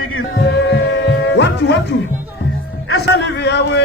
begin. Watu. Esa livi yawe.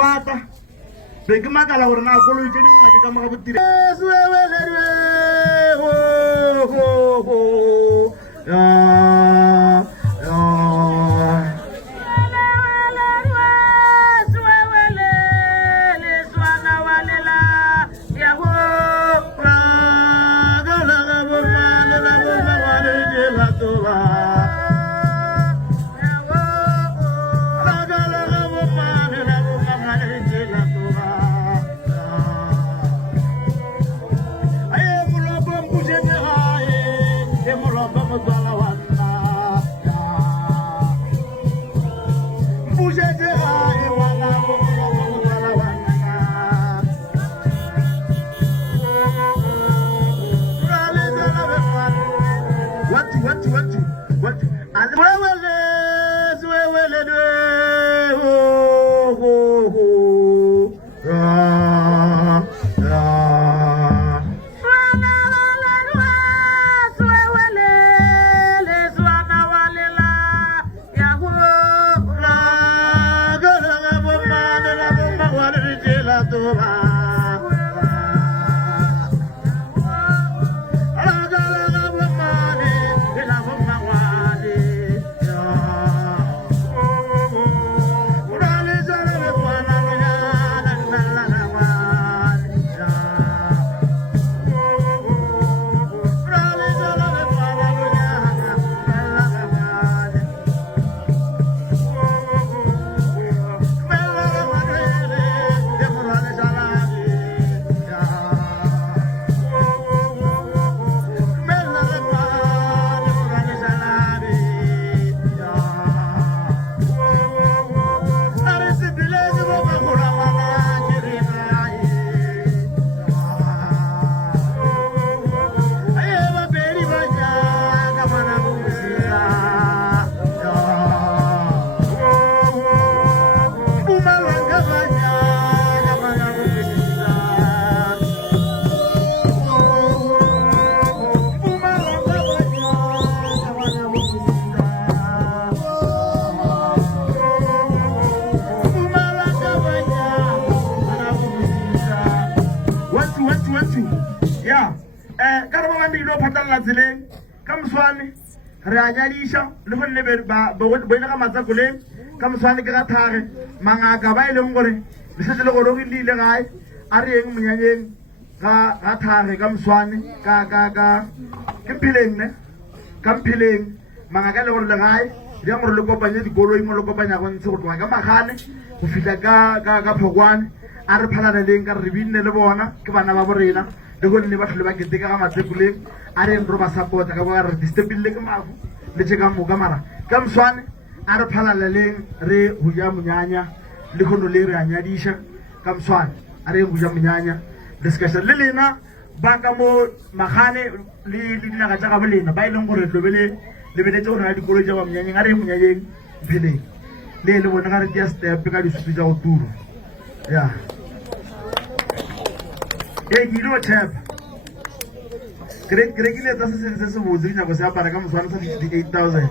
difata be ke makala gore na koloi tse di ngake ka mo ga botire tseleng ka moswane re a nyadisha le go nne ba ile ka matsakoleng ka moswane ke ga thage mangaka ba ile gore le setse le gore o ile gae a re eng monyanyeng ga thage ka moswane ka ke mpheleng ne ka mpheleng mangaka le gore le gae di gore le kopanye dikoloi mo le kopanya go ntse go tloga ka magane go fitla ka phokwane a re phalaneleng ka re binne le bona ke bana ba borena le go nne ba tlhole ba keteka ga matsekoleng a re ro ba support ka ba re distepile ke mafu le tse ka moka mara ka mswane a re phalaleleng re go ja monyanya le khono le re a nyadisha ka mswane a re go ja monyanya discussion le lena ba ka mo magane le dinaga tsa ga bolena ba ileng gore tlobele le bele tse go na dikolo tsa ba monyanyeng a re monyanyeng pheleng le bona ga re dia step ka disupi tsa go turo ya you know what happened? Greg let us say some was reaching was apart comes 158,000.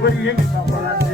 What do you think about that?